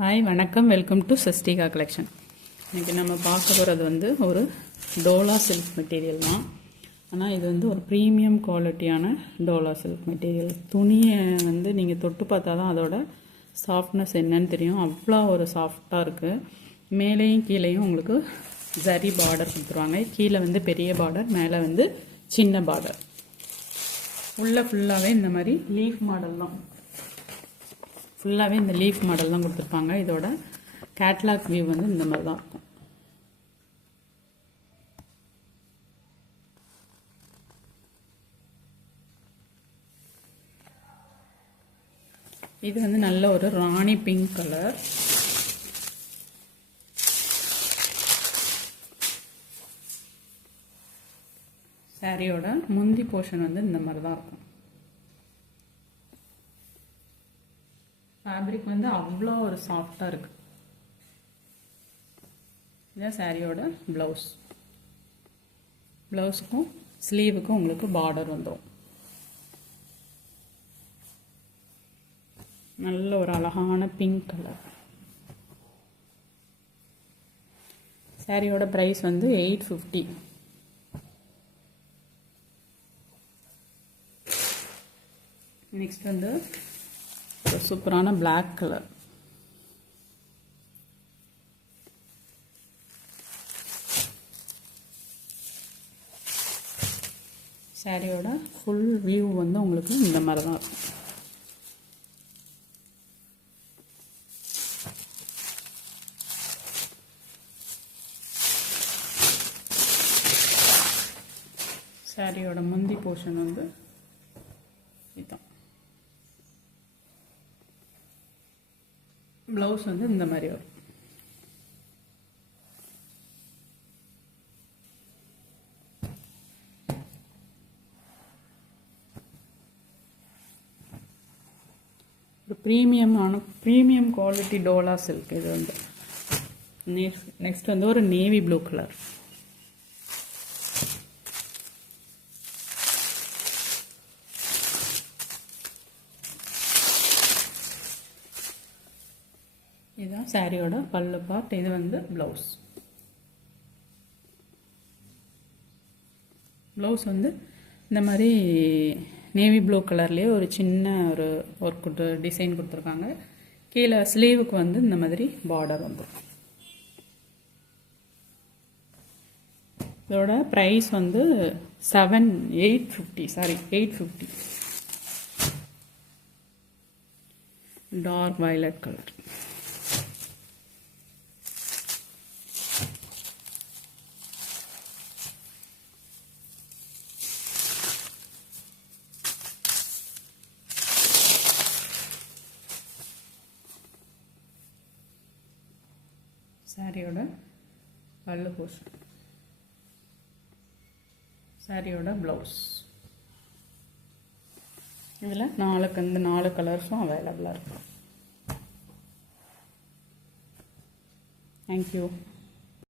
Hi வணக்கம், welcome to Sastika collection. இன்றைக்கி நம்ம பார்க்க போகிறது ஒரு டோலா சில்க் மெட்டீரியல் தான். ஆனால் இது ஒரு ப்ரீமியம் குவாலிட்டியான டோலா சில்க் மெட்டீரியல். துணியை நீங்கள் தொட்டு பார்த்தா தான் அதோட சாஃப்ட்னஸ் என்னன்னு தெரியும். அவ்வளோ ஒரு சாஃப்டாக இருக்குது. மேலேயும் கீழேயும் உங்களுக்கு ஜரி பார்டர் கொடுத்துருவாங்க. கீழே பெரிய பார்டர், மேலே சின்ன பார்டர். உள்ளே ஃபுல்லாகவே இந்த மாதிரி லீஃப் மாடல் தான். ஃபுல்லாகவே இந்த லீஃப் மாடல் தான் கொடுத்துருப்பாங்க. இதோட கேட்லாக் வியூ இந்த மாதிரி தான் இருக்கும். இது நல்ல ஒரு ராணி பிங்க் கலர். சாரியோட முந்தி போர்ஷன் இந்த மாதிரி தான் இருக்கும். ஃபேப்ரிக் அவ்வளோ ஒரு சாஃப்டாக இருக்குது. இதான் சாரியோட ப்ளவுஸ். ப்ளவுஸுக்கும் ஸ்லீவுக்கும் உங்களுக்கு பார்டர் வந்துடும். நல்ல ஒரு அழகான பிங்க் கலர். சாரியோட ப்ரைஸ் $850. நெக்ஸ்ட் சூப்பரான பிளாக் கலர். சாரியோட ஃபுல் வியூ உங்களுக்கு இந்த மாதிரி தான் இருக்கும். சாரியோட முந்தி போர்ஷன் இதுதான். ப்ளவுஸ் இந்த மாதிரி வரும். ஒரு ப்ரீமியம் குவாலிட்டி டோலா சில்க். இது நெக்ஸ்ட் ஒரு நேவி ப்ளூ கலர். இதுதான் சாரியோட பல்லு பார்ட். இது ப்ளவுஸ். ப்ளவுஸ் இந்த மாதிரி நேவி ப்ளூ கலர்லேயே ஒரு சின்ன ஒரு ஒர்க் டிசைன் கொடுத்துருக்காங்க. கீழே ஸ்லீவுக்கு இந்த மாதிரி பார்டர் இதோட ப்ரைஸ் $850. Dark violet colour. சாரியோட பல்லு போர்ஷன். சாரியோட ப்ளவுஸ். இதில் 4 கலர்ஸும் அவைலபிளாக இருக்கும். தேங்க்யூ.